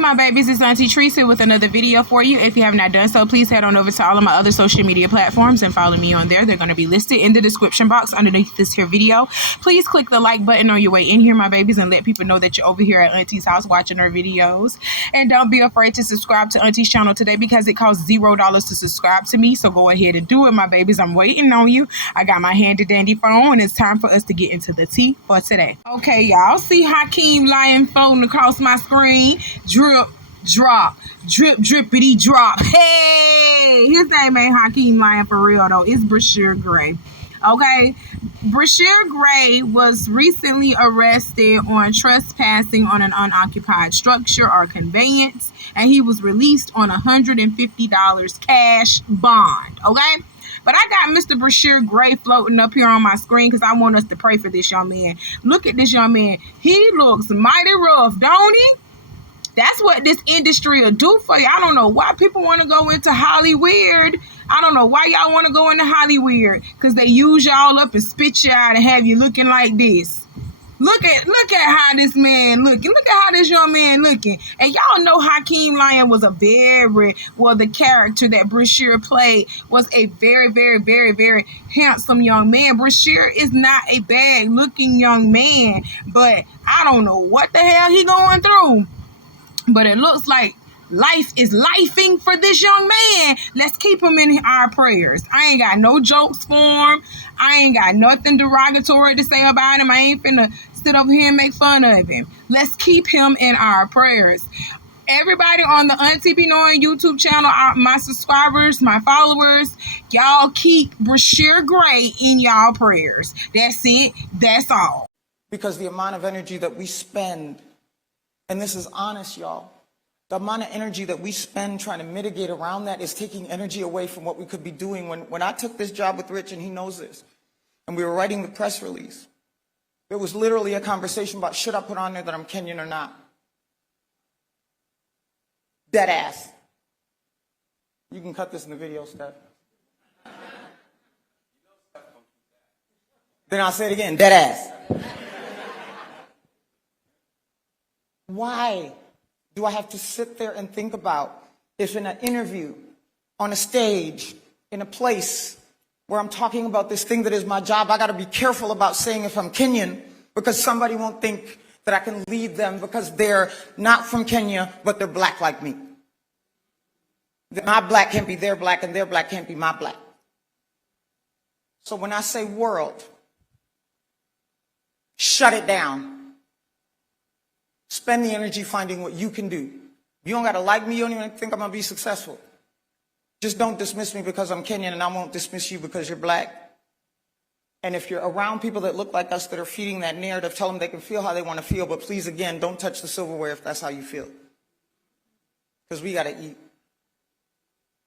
my babies, it's Auntie Trice here with another video for you. If you have not done so, please head on over to all of my other social media platforms and follow me on there. They're going to be listed in the description box underneath this here video. Please click the like button on your way in here, my babies, and let people know that you're over here at Auntie's house watching her videos. And don't be afraid to subscribe to Auntie's channel today because it costs $0 to subscribe to me. So go ahead and do it, my babies. I'm waiting on you. I got my handy dandy phone and it's time for us to get into the tea for today. Okay, y'all, see Hakeem lying floating across my screen? Drip, drop, drip, drippity drop. Hey, his name ain't Hakeem lying for real though. It's Bryshere Gray. Okay, Bryshere Gray was recently arrested on trespassing on an unoccupied structure or conveyance, and he was released on $150 cash bond. Okay. But I got Mr. Bryshere Gray floating up here on my screen because I want us to pray for this young man. Look at this young man. He looks mighty rough, don't he? That's what this industry will do for you. I don't know why people want to go into Hollywood. I don't know why y'all want to go into Hollywood, because they use y'all up and spit you out and have you looking like this. Look at how this man looking. Look at how this young man looking. And y'all know Hakeem Lyon was the character that Bryshere played was a very, very, very, very handsome young man. Bryshere is not a bad looking young man, but I don't know what the hell he going through. But it looks like life is lifing for this young man. Let's keep him in our prayers. I ain't got no jokes for him. I ain't got nothing derogatory to say about him. I ain't finna sit over here and make fun of him. Let's keep him in our prayers. Everybody on the Auntie Be Knowing YouTube channel, my subscribers, my followers, y'all keep Bryshere Gray in y'all prayers. That's it. That's all. Because the amount of energy that we spend, and this is honest, y'all, the amount of energy that we spend trying to mitigate around that is taking energy away from what we could be doing. When I took this job with Rich, and he knows this, and we were writing the press release, there was literally a conversation about, should I put on there that I'm Kenyan or not? Dead ass. You can cut this in the video, Steph. Then I'll say it again, dead ass. Why do I have to sit there and think about if in an interview, on a stage, in a place where I'm talking about this thing that is my job, I got to be careful about saying if I'm Kenyan, because somebody won't think that I can lead them because they're not from Kenya, but they're black like me. My black can't be their black, and their black can't be my black. So when I say world, shut it down. Spend the energy finding what you can do. You don't got to like me. You don't even think I'm going to be successful. Just don't dismiss me because I'm Kenyan, and I won't dismiss you because you're black. And if you're around people that look like us that are feeding that narrative, tell them they can feel how they want to feel. But please, again, don't touch the silverware if that's how you feel. Because we got to eat.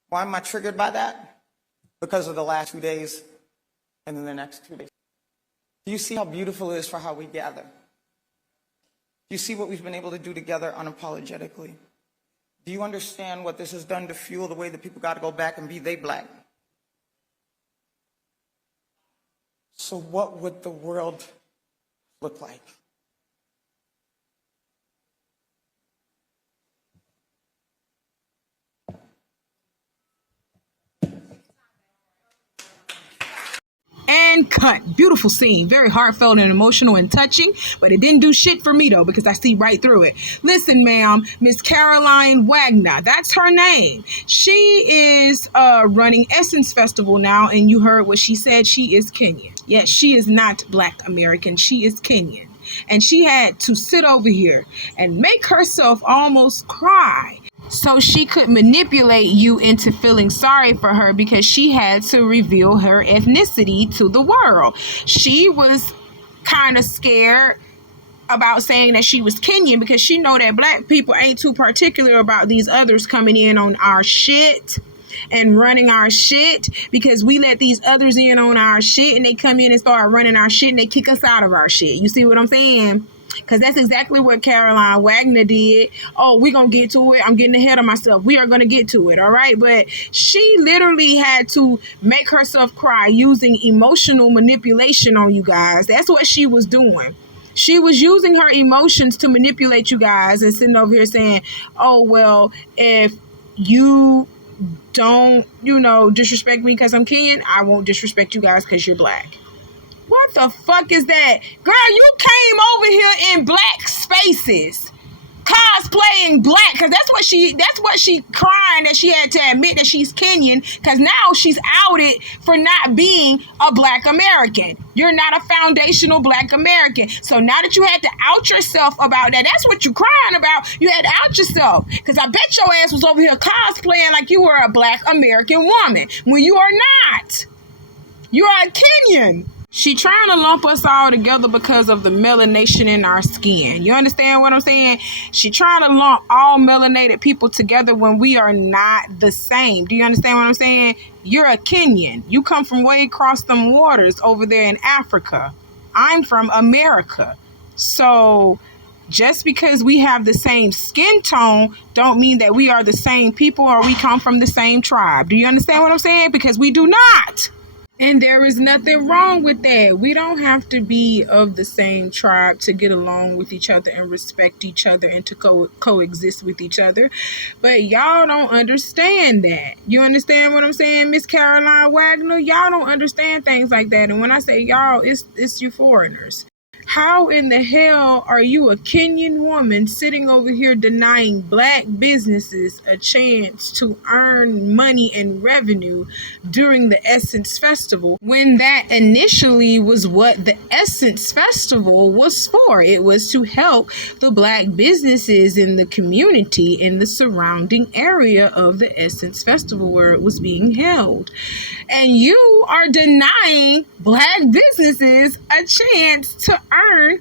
Why am I triggered by that? Because of the last 2 days and then the next 2 days. Do you see how beautiful it is for how we gather? Do you see what we've been able to do together unapologetically? Do you understand what this has done to fuel the way that people got to go back and be they black? So what would the world look like? And cut. Beautiful scene. Very heartfelt and emotional and touching, but it didn't do shit for me though, because I see right through it. Listen, ma'am, Miss Caroline Wagner, that's her name. She is running Essence Festival now, and you heard what she said. She is Kenyan. Yes, she is not Black American. She is Kenyan. And she had to sit over here and make herself almost cry so she could manipulate you into feeling sorry for her, because she had to reveal her ethnicity to the world. She was kind of scared about saying that she was Kenyan because she know that black people ain't too particular about these others coming in on our shit and running our shit, because we let these others in on our shit and they come in and start running our shit and they kick us out of our shit. You see what I'm saying? Because that's exactly what Caroline Wagner did. Oh, we're going to get to it. I'm getting ahead of myself. We are going to get to it. All right. But she literally had to make herself cry using emotional manipulation on you guys. That's what she was doing. She was using her emotions to manipulate you guys and sitting over here saying, oh, well, if you don't, disrespect me because I'm Kenyan, I won't disrespect you guys because you're black. What the fuck is that? Girl, you came over here in black spaces, cosplaying black, because that's what she crying that she had to admit that she's Kenyan, because now she's outed for not being a black American. You're not a foundational black American. So now that you had to out yourself about that, that's what you're crying about. You had to out yourself, because I bet your ass was over here cosplaying like you were a black American woman when you are not. You are a Kenyan. She trying to lump us all together because of the melanation in our skin. You understand what I'm saying? She trying to lump all melanated people together when we are not the same. Do you understand what I'm saying? You're a Kenyan. You come from way across them waters over there in Africa. I'm from America. So just because we have the same skin tone don't mean that we are the same people or we come from the same tribe. Do you understand what I'm saying? Because we do not. And there is nothing wrong with that. We don't have to be of the same tribe to get along with each other and respect each other and to coexist with each other. But y'all don't understand that. You understand what I'm saying, Miss Caroline Wagner? Y'all don't understand things like that. And when I say y'all, it's you foreigners. How in the hell are you, a Kenyan woman, sitting over here denying black businesses a chance to earn money and revenue during the Essence Festival, when that initially was what the Essence Festival was for? It was to help the black businesses in the community in the surrounding area of the Essence Festival where it was being held. And you are denying black businesses a chance to earn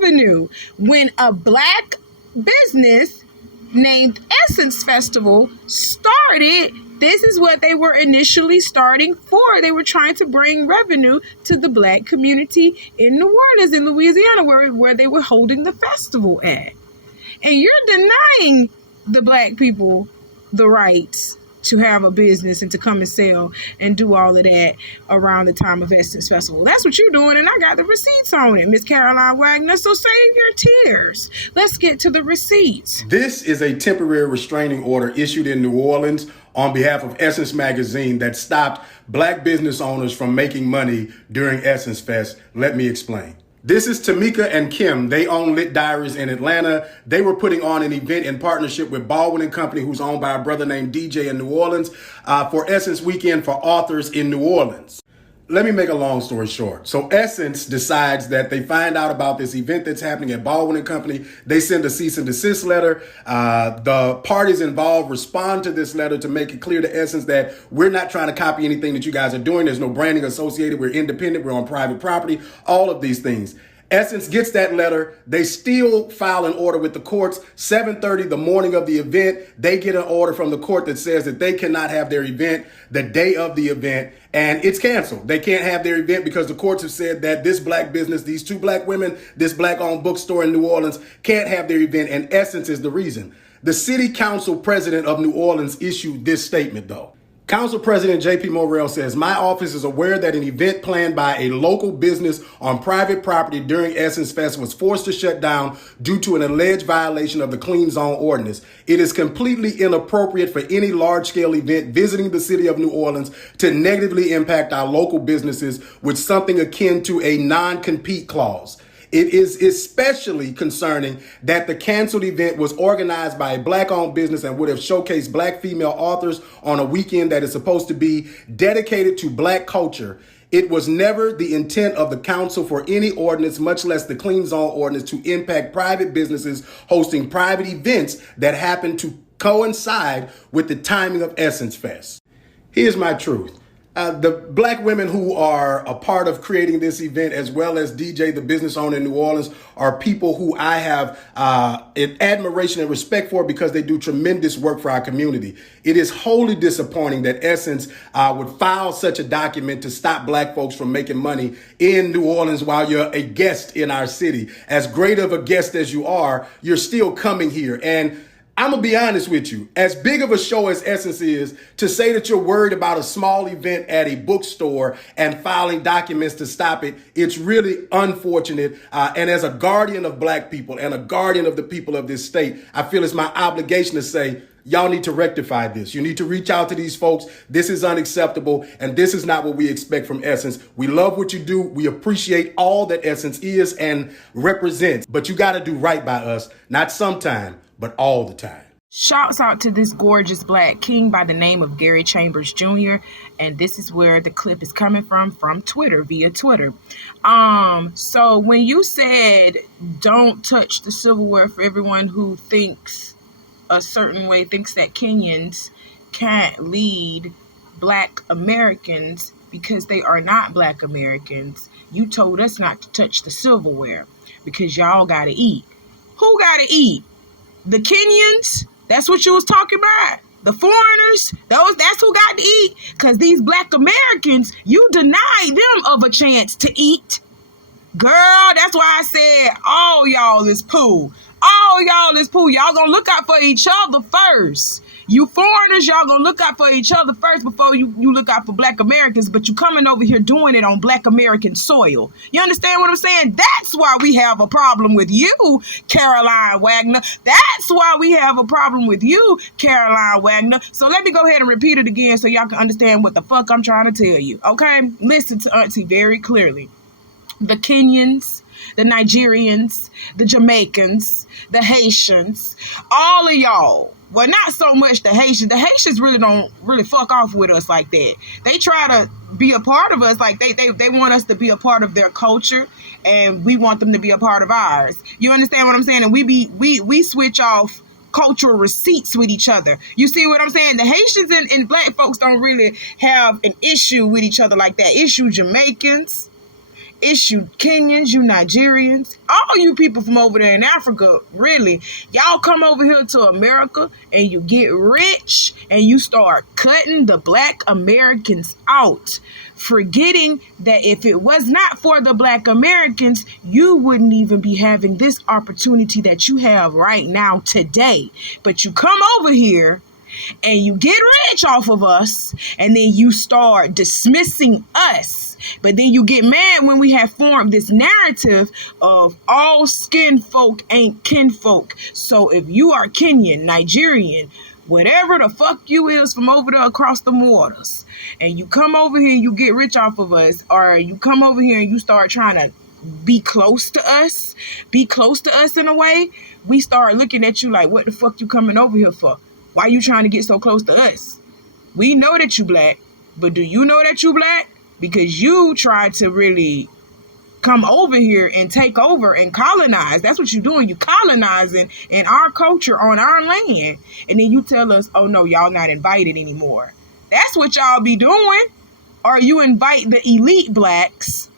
revenue when a black business named Essence Festival started. This is what they were initially starting for. They were trying to bring revenue to the black community in New Orleans, in Louisiana, where they were holding the festival at. And you're denying the black people the rights to have a business and to come and sell and do all of that around the time of Essence Festival. That's what you're doing, and I got the receipts on it, Miss Caroline Wagner. So save your tears. Let's get to the receipts. This is a temporary restraining order issued in New Orleans on behalf of Essence Magazine that stopped black business owners from making money during Essence Fest. Let me explain. This is Tamika and Kim. They own Lit Diaries in Atlanta. They were putting on an event in partnership with Baldwin & Company, who's owned by a brother named DJ in New Orleans, for Essence Weekend for Authors in New Orleans. Let me make a long story short. So Essence decides that they find out about this event that's happening at Baldwin & Company. They send a cease and desist letter. The parties involved respond to this letter to make it clear to Essence that we're not trying to copy anything that you guys are doing. There's no branding associated. We're independent. We're on private property. All of these things. Essence gets that letter. They still file an order with the courts. 7:30 the morning of the event, they get an order from the court that says that they cannot have their event the day of the event, and it's canceled. They can't have their event because the courts have said that this black business, these two black women, this black-owned bookstore in New Orleans can't have their event, and Essence is the reason. The city council president of New Orleans issued this statement, though. Council President J.P. Morrell says, my office is aware that an event planned by a local business on private property during Essence Fest was forced to shut down due to an alleged violation of the Clean Zone Ordinance. It is completely inappropriate for any large-scale event visiting the city of New Orleans to negatively impact our local businesses with something akin to a non-compete clause. It is especially concerning that the canceled event was organized by a black-owned business and would have showcased black female authors on a weekend that is supposed to be dedicated to black culture. It was never the intent of the council for any ordinance, much less the Clean Zone Ordinance, to impact private businesses hosting private events that happen to coincide with the timing of Essence Fest. Here's my truth. The black women who are a part of creating this event, as well as DJ, the business owner in New Orleans, are people who I have admiration and respect for because they do tremendous work for our community. It is wholly disappointing that Essence would file such a document to stop black folks from making money in New Orleans while you're a guest in our city. As great of a guest as you are, you're still coming here. And I'm going to be honest with you. As big of a show as Essence is, to say that you're worried about a small event at a bookstore and filing documents to stop it, it's really unfortunate. And as a guardian of black people and a guardian of the people of this state, I feel it's my obligation to say, y'all need to rectify this. You need to reach out to these folks. This is unacceptable, and this is not what we expect from Essence. We love what you do. We appreciate all that Essence is and represents, but you got to do right by us, not sometime, but all the time. Shouts out to this gorgeous black king by the name of Gary Chambers Jr. And this is where the clip is coming from Twitter, via Twitter. So when you said don't touch the silverware for everyone who thinks a certain way, thinks that Kenyans can't lead black Americans because they are not black Americans, you told us not to touch the silverware because y'all gotta eat. Who gotta eat? The Kenyans? That's what you was talking about? The foreigners? That's who got to eat? Because these black Americans, you deny them of a chance to eat. Girl, that's why I said all y'all is poo. All y'all is poo. Y'all gonna look out for each other first. You foreigners, y'all gonna look out for each other first before you look out for black Americans, but you coming over here doing it on black American soil. You understand what I'm saying? That's why we have a problem with you, Caroline Wagner. That's why we have a problem with you, Caroline Wagner. So let me go ahead and repeat it again so y'all can understand what the fuck I'm trying to tell you, okay? Listen to Auntie very clearly. The Kenyans, the Nigerians, the Jamaicans, the Haitians, all of y'all. Well, not so much the Haitians. The Haitians really don't really fuck off with us like that. They try to be a part of us. Like they want us to be a part of their culture, and we want them to be a part of ours. You understand what I'm saying? And we switch off cultural receipts with each other. You see what I'm saying? The Haitians and black folks don't really have an issue with each other like that. Issue Jamaicans, issue Kenyans, you Nigerians, all you people from over there in Africa, really, y'all come over here to America and you get rich and you start cutting the black Americans out, forgetting that if it was not for the black Americans, you wouldn't even be having this opportunity that you have right now today. But you come over here and you get rich off of us, and then you start dismissing us. But then you get mad when we have formed this narrative of all skin folk ain't kinfolk. So if you are Kenyan, Nigerian, whatever the fuck you is from over there across the waters, and you come over here and you get rich off of us, or you come over here and you start trying to be close to us in a way, we start looking at you like, what the fuck you coming over here for? Why you trying to get so close to us? We know that you black, but do you know that you black? Because you tried to really come over here and take over and colonize. That's what you're doing. You colonizing in our culture on our land. And then you tell us, oh no, y'all not invited anymore. That's what y'all be doing. Or you invite the elite blacks.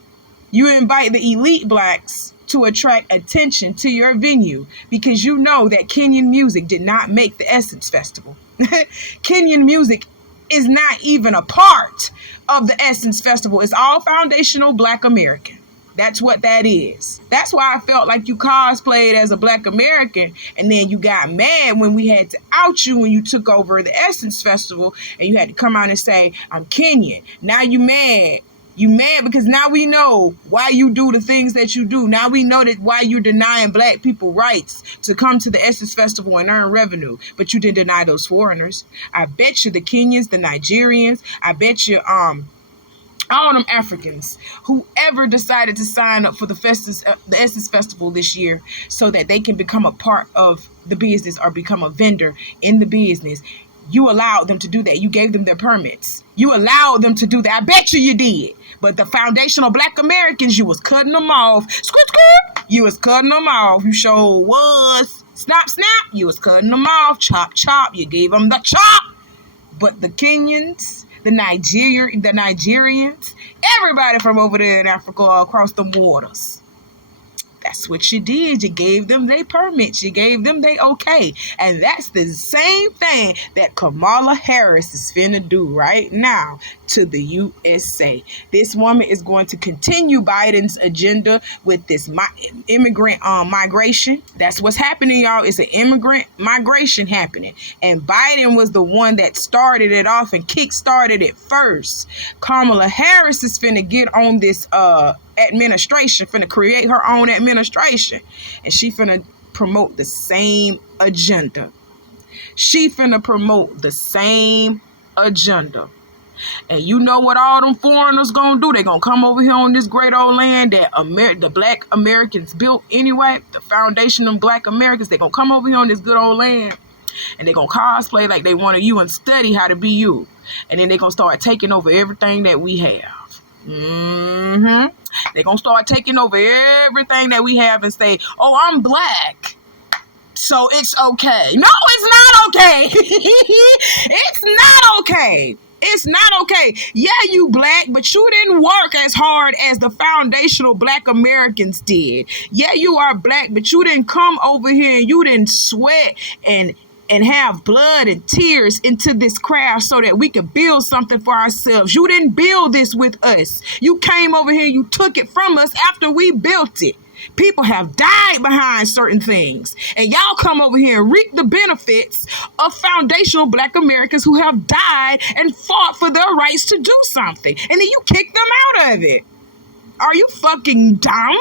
You invite the elite blacks to attract attention to your venue because you know that Kenyan music did not make the Essence Festival. Kenyan music is not even a part of the Essence Festival. It's all foundational black American. That's what that is. That's why I felt like you cosplayed as a black American and then you got mad when we had to out you when you took over the Essence Festival and you had to come out and say, I'm Kenyan. Now you mad. You mad because now we know why you do the things that you do. Now we know that why you're denying black people rights to come to the Essence Festival and earn revenue. But you didn't deny those foreigners. I bet you the Kenyans, the Nigerians, I bet you all them Africans, whoever decided to sign up for the Essence Festival this year so that they can become a part of the business or become a vendor in the business. You allowed them to do that. You gave them their permits. You allowed them to do that. I bet you did. But the foundational black Americans, you was cutting them off. You was cutting them off. You sure was. Snap, snap. You was cutting them off. Chop, chop. You gave them the chop. But the Kenyans, the Nigerians, everybody from over there in Africa across the waters, That's what you did. You gave them their permits. You gave them their okay. And that's the same thing that Kamala Harris is finna do right now to the USA. This woman is going to continue Biden's agenda with this immigrant migration. That's what's happening, y'all. It's an immigrant migration happening. And Biden was the one that started it off and kick-started it first. Kamala Harris is finna get on this administration, finna create her own administration, and she finna promote the same agenda. She finna promote the same agenda. And you know what all them foreigners gonna do? They gonna come over here on this great old land that the black Americans built anyway, the foundation of black Americans. They gonna come over here on this good old land, and they gonna cosplay like they one of you and study how to be you. And then they gonna start taking over everything that we have. They're going to start taking over everything that we have and say, oh, I'm black, so it's okay. No, it's not okay. It's not okay. It's not okay. Yeah, you black, but you didn't work as hard as the foundational black Americans did. Yeah, you are black, but you didn't come over here and you didn't sweat and have blood and tears into this craft so that we could build something for ourselves. You didn't build this with us. You came over here, you took it from us after we built it. People have died behind certain things. And y'all come over here and reap the benefits of foundational black Americans who have died and fought for their rights to do something. And then you kick them out of it. Are you fucking dumb?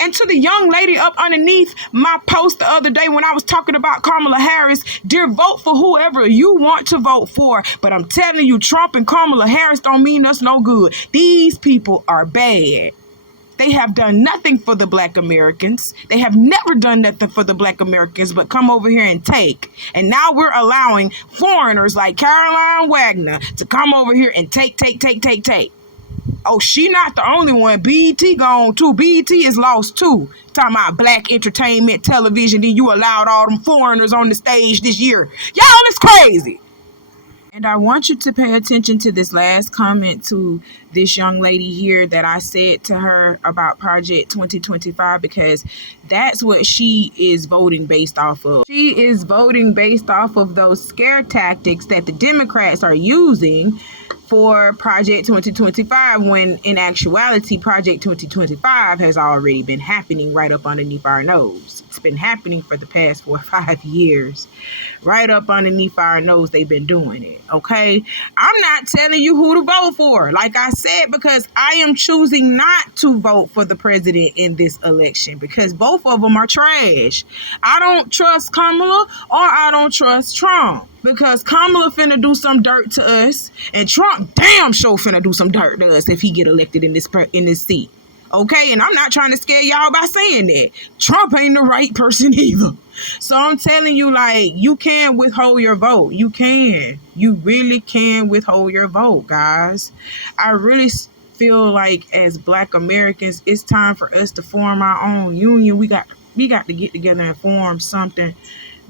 And to the young lady up underneath my post the other day when I was talking about Kamala Harris, dear, vote for whoever you want to vote for. But I'm telling you, Trump and Kamala Harris don't mean us no good. These people are bad. They have done nothing for the black Americans. They have never done nothing for the black Americans but come over here and take. And now we're allowing foreigners like Caroline Wagner to come over here and take. Oh, she not the only one. BET gone too. BET is lost too. Talking about black entertainment television. Then you allowed all them foreigners on the stage this year. Y'all, it's crazy. And I want you to pay attention to this last comment to this young lady here that I said to her about Project 2025, because that's what she is voting based off of. She is voting based off of those scare tactics that the Democrats are using for Project 2025, when in actuality, Project 2025 has already been happening right up underneath our nose. It's been happening for the past 4 or 5 years. Right up underneath our nose, they've been doing it, okay? I'm not telling you who to vote for, like I said, because I am choosing not to vote for the president in this election because both of them are trash. I don't trust Kamala or I don't trust Trump. Because Kamala finna do some dirt to us, and Trump damn sure finna do some dirt to us if he get elected in this seat. Okay, and I'm not trying to scare y'all by saying that. Trump ain't the right person either. So I'm telling you, like, you can withhold your vote. You can. You really can withhold your vote, guys. I really feel like as black Americans, it's time for us to form our own union. We got to get together and form something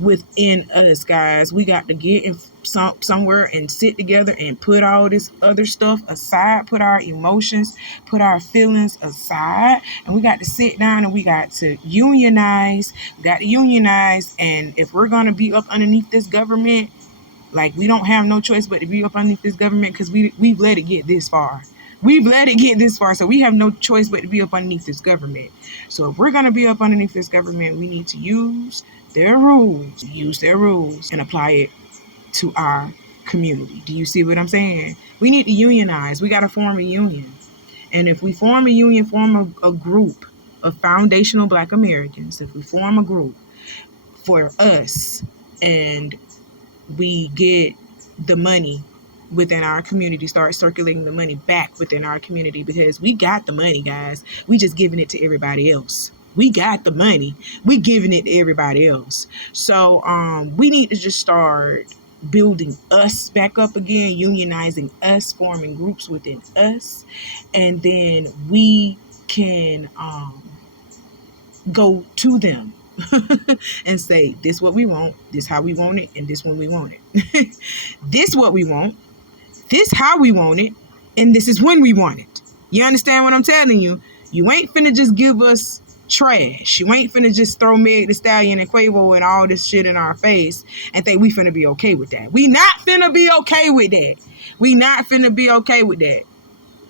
within us, guys. We got to get in somewhere and sit together and put all this other stuff aside, put our emotions, put our feelings aside, and we got to sit down and we got to unionize. And if we're going to be up underneath this government, like, we don't have no choice but to be up underneath this government because we've let it get this far. So we have no choice but to be up underneath this government. So if we're going to be up underneath this government, we need to use their rules and apply it to our community. Do you see what I'm saying? We need to unionize. We got to form a union. And if we form a union, form a group of foundational black Americans, if we form a group for us and we get the money within our community, start circulating the money back within our community, because we got the money, guys. We just giving it to everybody else. We got the money. We giving it to everybody else. So we need to just start building us back up again, unionizing us, forming groups within us, and then we can go to them and say, this what we want, this how we want it, and this when we want it. This what we want, this how we want it, and this is when we want it. You understand what I'm telling you? You ain't finna just give us trash. You ain't finna just throw Meg Thee Stallion and Quavo and all this shit in our face and think we finna be okay with that. We not finna be okay with that. We not finna be okay with that.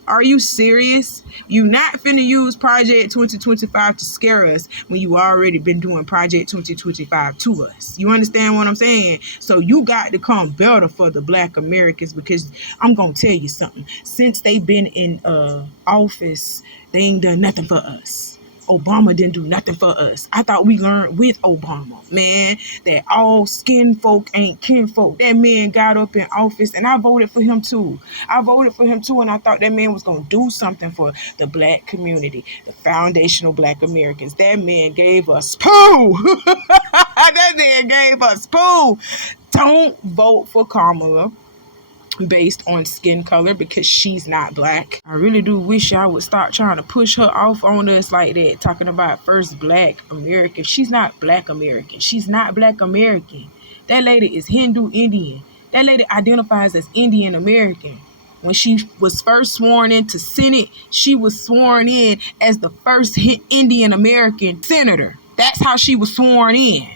Are you serious? You not finna use Project 2025 to scare us when you already been doing Project 2025 to us. You understand what I'm saying? So you got to come better for the Black Americans, because I'm gonna tell you something. Since they've been in office, they ain't done nothing for us. Obama didn't do nothing for us. I thought we learned with Obama, man, that all skin folk ain't kinfolk. That man got up in office and I voted for him too. And I thought that man was going to do something for the Black community, the foundational Black Americans. That man gave us poo. That man gave us poo. Don't vote for Kamala based on skin color, because she's not Black. I really do wish y'all would stop trying to push her off on us like that, talking about first Black American. She's not Black American. She's not Black American. That lady is Hindu Indian. That lady identifies as Indian American. When she was first sworn into Senate, she was sworn in as the first Indian American senator. That's how she was sworn in.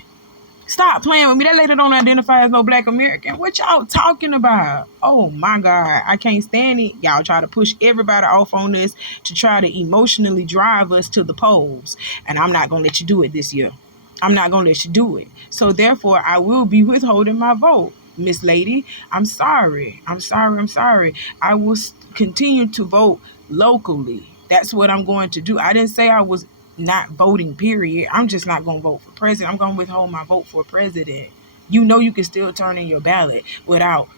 Stop playing with me. That lady don't identify as no Black American. What y'all talking about? Oh my God. I can't stand it. Y'all try to push everybody off on us to try to emotionally drive us to the polls. And I'm not going to let you do it this year. I'm not going to let you do it. So therefore, I will be withholding my vote. Miss Lady, I'm sorry. I will continue to vote locally. That's what I'm going to do. I didn't say I was not voting, period. I'm just not going to vote for president. I'm going to withhold my vote for president. You know you can still turn in your ballot without,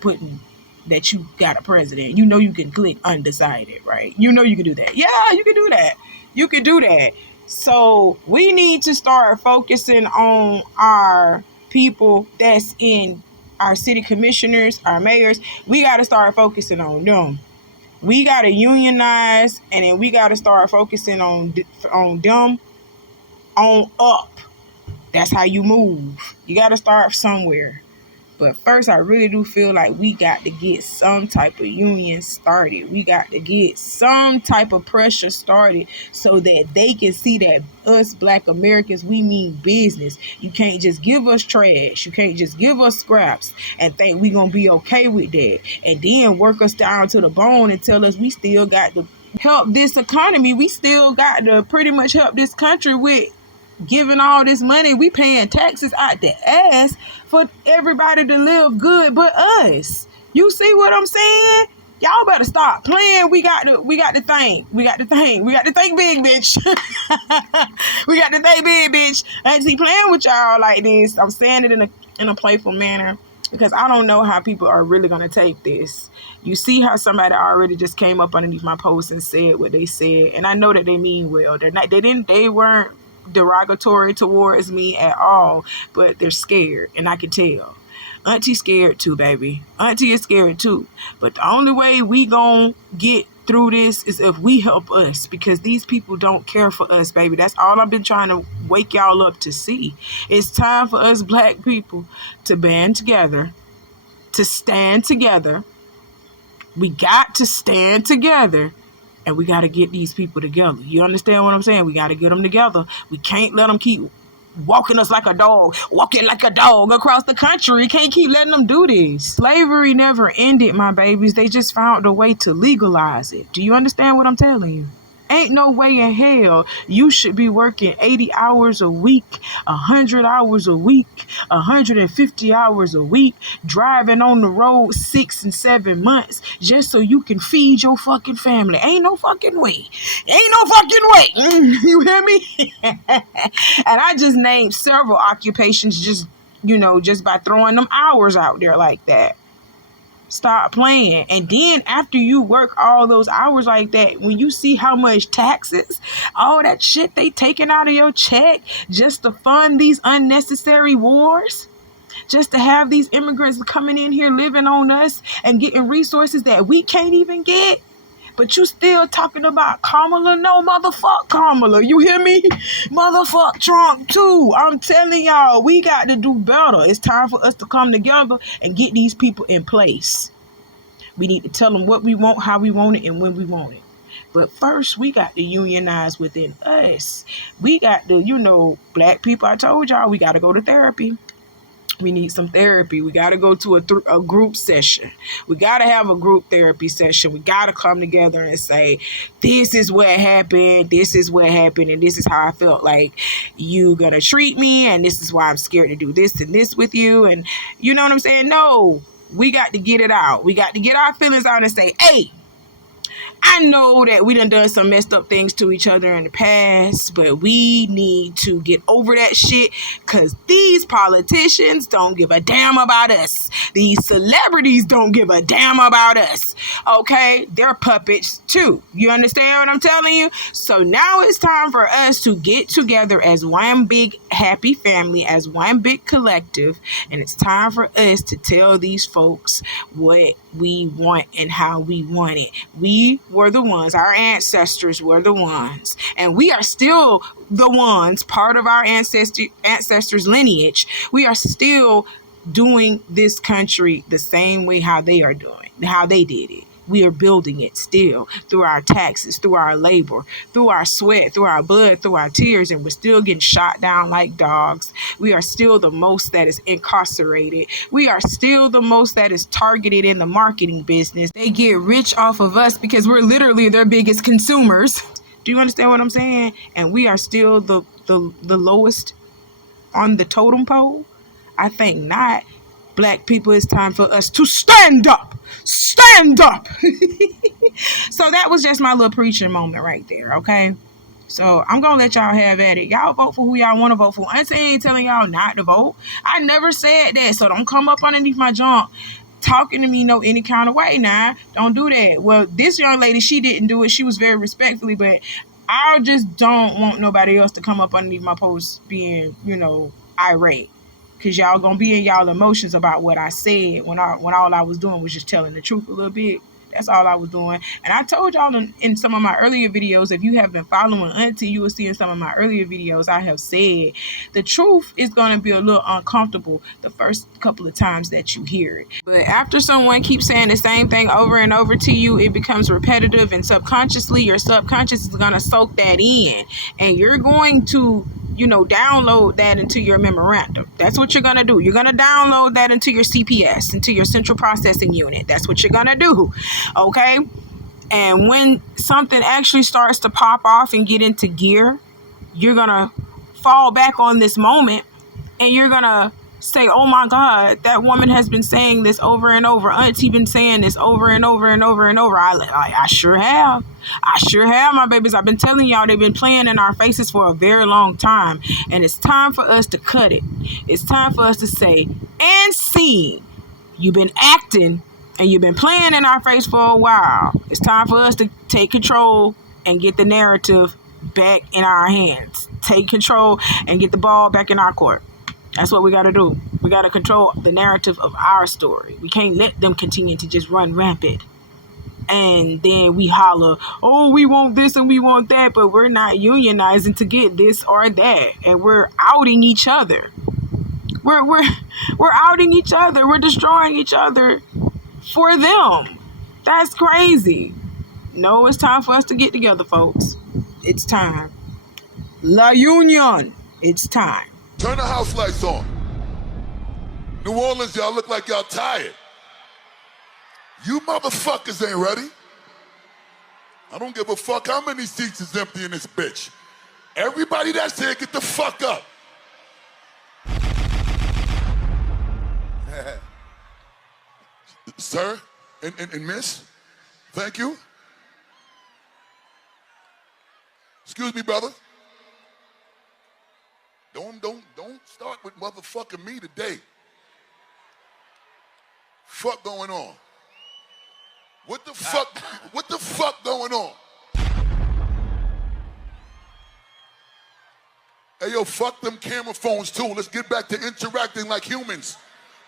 putting that you got a president. You know you can click undecided, right? You know you can do that. Yeah, you can do that. You can do that. So we need to start focusing on our people that's in our city commissioners, our mayors. We got to start focusing on them. We got to unionize, and then we got to start focusing on them on up. That's how you move. You got to start somewhere. But first, I really do feel like we got to get some type of union started. We got to get some type of pressure started so that they can see that us Black Americans, we mean business. You can't just give us trash. You can't just give us scraps and think we going to be okay with that. And then work us down to the bone and tell us we still got to help this economy. We still got to pretty much help this country with giving all this money. We paying taxes out the ass for everybody to live good but us. You see what I'm saying? Y'all better stop playing. We got to think big, bitch. We got to think big, bitch. I ain't see playing with y'all like this. I'm saying it in a playful manner, because I don't know how people are really going to take this. You see how somebody already just came up underneath my post and said what they said, and I know that they mean well. They weren't derogatory towards me at all, but they're scared, and I can tell. Auntie scared too, baby. Auntie is scared too. But the only way we gonna get through this is if we help us, because these people don't care for us, baby. That's all I've been trying to wake y'all up to see. It's time for us Black people to band together, to stand together. We got to stand together. And we got to get these people together. You understand what I'm saying? We got to get them together. We can't let them keep walking us like a dog, walking like a dog across the country. Can't keep letting them do this. Slavery never ended, my babies. They just found a way to legalize it. Do you understand what I'm telling you? Ain't no way in hell you should be working 80 hours a week, 100 hours a week, 150 hours a week, driving on the road 6 and 7 months just so you can feed your fucking family. Ain't no fucking way. You hear me? And I just named several occupations just by throwing them hours out there like that. Stop playing. And then after you work all those hours like that, when you see how much taxes, all that shit they taking out of your check just to fund these unnecessary wars, just to have these immigrants coming in here living on us and getting resources that we can't even get. But you still talking about Kamala? No, motherfuck Kamala. You hear me? Motherfuck Trump too. I'm telling y'all, we got to do better. It's time for us to come together and get these people in place. We need to tell them what we want, how we want it, and when we want it. But first, we got to unionize within us. We got to, black people, I told y'all, we got to go to therapy. We need some therapy. We got to go to a group session. We got to have a group therapy session. We got to come together and say, this is what happened. This is what happened. And this is how I felt like you going to treat me. And this is why I'm scared to do this and this with you. And you know what I'm saying? No, we got to get it out. We got to get our feelings out and say, hey, I know that we done some messed up things to each other in the past, but we need to get over that shit because these politicians don't give a damn about us. These celebrities don't give a damn about us. Okay? They're puppets too. You understand what I'm telling you? So now it's time for us to get together as one big happy family, as one big collective, and it's time for us to tell these folks what we want and how we want it. We were the ones, our ancestors were the ones, and we are still the ones, part of our ancestors' lineage. We are still doing this country the same way how they are doing, how they did it. We are building it still through our taxes, through our labor, through our sweat, through our blood, through our tears, and we're still getting shot down like dogs. We are still the most that is incarcerated. We are still the most that is targeted in the marketing business. They get rich off of us because we're literally their biggest consumers. Do you understand what I'm saying? And we are still the lowest on the totem pole? I think not. Black people, it's time for us to stand up. Stand up. So that was just my little preaching moment right there, okay? So I'm going to let y'all have at it. Y'all vote for who y'all want to vote for. Auntie ain't telling y'all not to vote. I never said that, so don't come up underneath my junk talking to me any kind of way now. Don't do that. Well, this young lady, she didn't do it. She was very respectfully, but I just don't want nobody else to come up underneath my post being, irate. Because y'all gonna be in y'all emotions about what I said when all I was doing was just telling the truth a little bit. That's all I was doing. And I told y'all in some of my earlier videos, if you have been following Auntie, you will see in some of my earlier videos, I have said the truth is going to be a little uncomfortable the first couple of times that you hear it. But after someone keeps saying the same thing over and over to you, it becomes repetitive, and subconsciously, your subconscious is going to soak that in. And you're going to download that into your memorandum. That's what you're going to do. You're going to download that into your CPS, into your central processing unit. That's what you're going to do. Okay? And when something actually starts to pop off and get into gear, you're going to fall back on this moment and you're going to say, oh my God, that woman has been saying this over and over. Auntie been saying this over and over and over and over. I sure have. I sure have, my babies. I've been telling y'all, they've been playing in our faces for a very long time. And it's time for us to cut it. It's time for us to say, and scene. You've been acting and you've been playing in our face for a while. It's time for us to take control and get the narrative back in our hands. Take control and get the ball back in our court. That's what we got to do. We got to control the narrative of our story. We can't let them continue to just run rampant. And then we holler, oh, we want this and we want that, but we're not unionizing to get this or that. And we're outing each other. We're outing each other. We're destroying each other for them. That's crazy. No, it's time for us to get together, folks. It's time. La Union. It's time. Turn the house lights on. New Orleans, y'all look like y'all tired. You motherfuckers ain't ready. I don't give a fuck how many seats is empty in this bitch. Everybody that's here, get the fuck up. Sir and miss, thank you. Excuse me, brother. Don't start with motherfucking me today. Fuck going on? What the fuck going on? Hey yo, fuck them camera phones too. Let's get back to interacting like humans.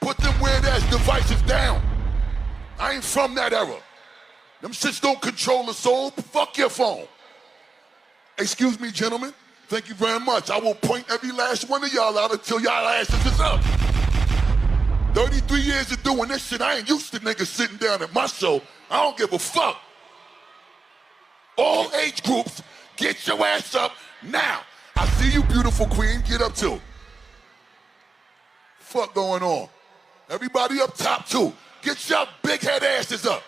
Put them weird ass devices down. I ain't from that era. Them shits don't control the soul. Fuck your phone. Excuse me, gentlemen. Thank you very much. I will point every last one of y'all out until y'all asses is up. 33 years of doing this shit, I ain't used to niggas sitting down at my show. I don't give a fuck. All age groups, get your ass up now. I see you, beautiful queen. Get up too. Fuck going on? Everybody up top too. Get your big head asses up.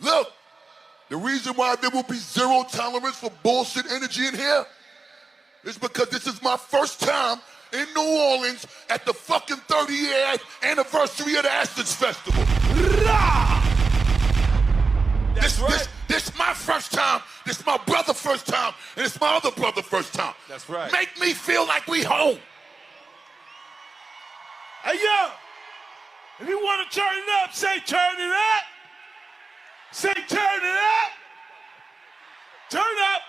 Look, the reason why there will be zero tolerance for bullshit energy in here is because this is my first time in New Orleans at the fucking 30-year anniversary of the Essence Festival. This my first time, this my brother's first time, and it's my other brother's first time. That's right. Make me feel like we home. Hey, yo, if you want to turn it up, say turn it up. Say turn it up. Turn up.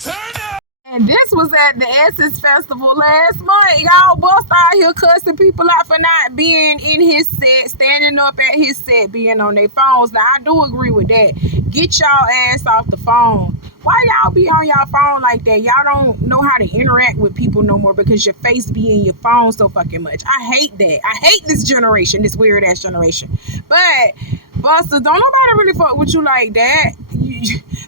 Turn up. And this was at the Essence Festival last month. Y'all bust out here cussing people out for not being in his set, standing up at his set, being on their phones. Now, I do agree with that. Get y'all ass off the phone. Why y'all be on y'all phone like that? Y'all don't know how to interact with people no more because your face be in your phone so fucking much. I hate that. I hate this generation, this weird ass generation. But, Buster, don't nobody really fuck with you like that.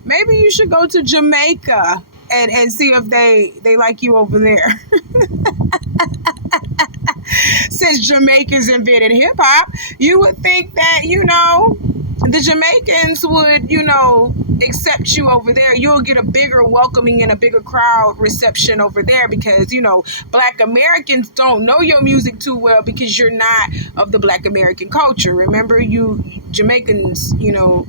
Maybe you should go to Jamaica and see if they like you over there. Since Jamaicans invented hip-hop, you would think that, the Jamaicans would, accept you over there. You'll get a bigger welcoming and a bigger crowd reception over there because, Black Americans don't know your music too well because you're not of the Black American culture. Remember, you Jamaicans,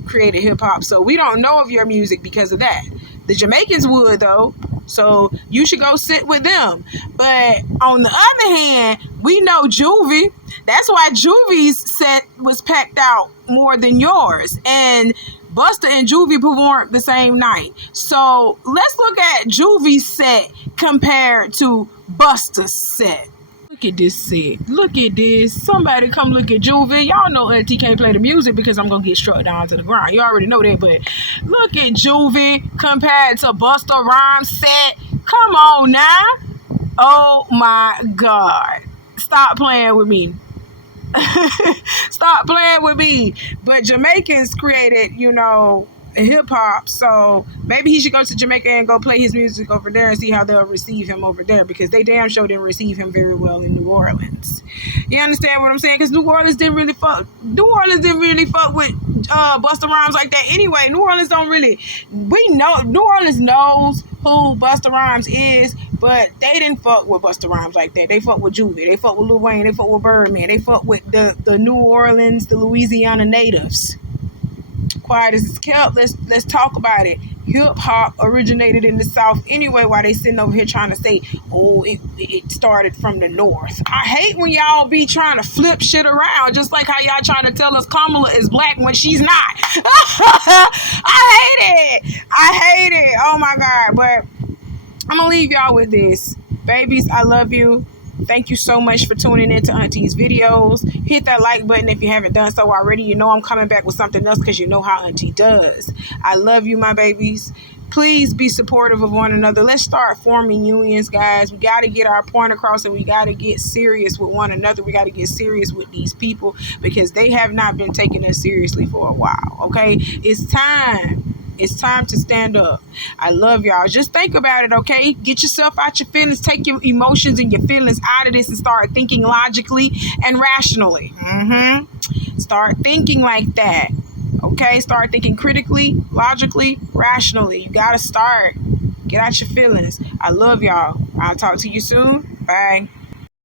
created hip-hop, so we don't know of your music because of that. The Jamaicans would, though, so you should go sit with them. But on the other hand, we know Juvie. That's why Juvie's set was packed out more than yours. And Busta and Juvie performed the same night. So let's look at Juvie's set compared to Busta's set. Look at this set. Look at this. Somebody come look at Juvie. Y'all know Auntie can't play the music because I'm going to get struck down to the ground. You already know that, but look at Juvie compared to Busta Rhymes set. Come on now. Oh my God. Stop playing with me. Stop playing with me. But Jamaicans created, hip hop, so maybe he should go to Jamaica and go play his music over there and see how they'll receive him over there because they damn sure didn't receive him very well in New Orleans. You understand what I'm saying? Because New Orleans didn't really fuck with Busta Rhymes like that anyway. New Orleans New Orleans knows who Busta Rhymes is, but they didn't fuck with Busta Rhymes like that. They fuck with Juvie, they fuck with Lil Wayne, they fuck with Birdman, they fuck with the New Orleans, the Louisiana natives. Quiet as it's kept, let's talk about it. Hip-hop originated in the South anyway, while they sitting over here trying to say, it started from the North. I hate when y'all be trying to flip shit around, just like how y'all trying to tell us Kamala is black when she's not. I hate it. Oh my God. But I'm gonna leave y'all with this. Babies, I love you. Thank you so much for tuning into Auntie's videos. Hit that like button if you haven't done so already. You know I'm coming back with something else because you know how Auntie does. I love you, my babies. Please be supportive of one another. Let's start forming unions, guys. We got to get our point across and we got to get serious with one another. We got to get serious with these people because they have not been taking us seriously for a while, okay? It's time. It's time to stand up. I love y'all. Just think about it, okay? Get yourself out your feelings. Take your emotions and your feelings out of this and start thinking logically and rationally. Start thinking like that, okay? Start thinking critically, logically, rationally. You got to start. Get out your feelings. I love y'all. I'll talk to you soon. Bye.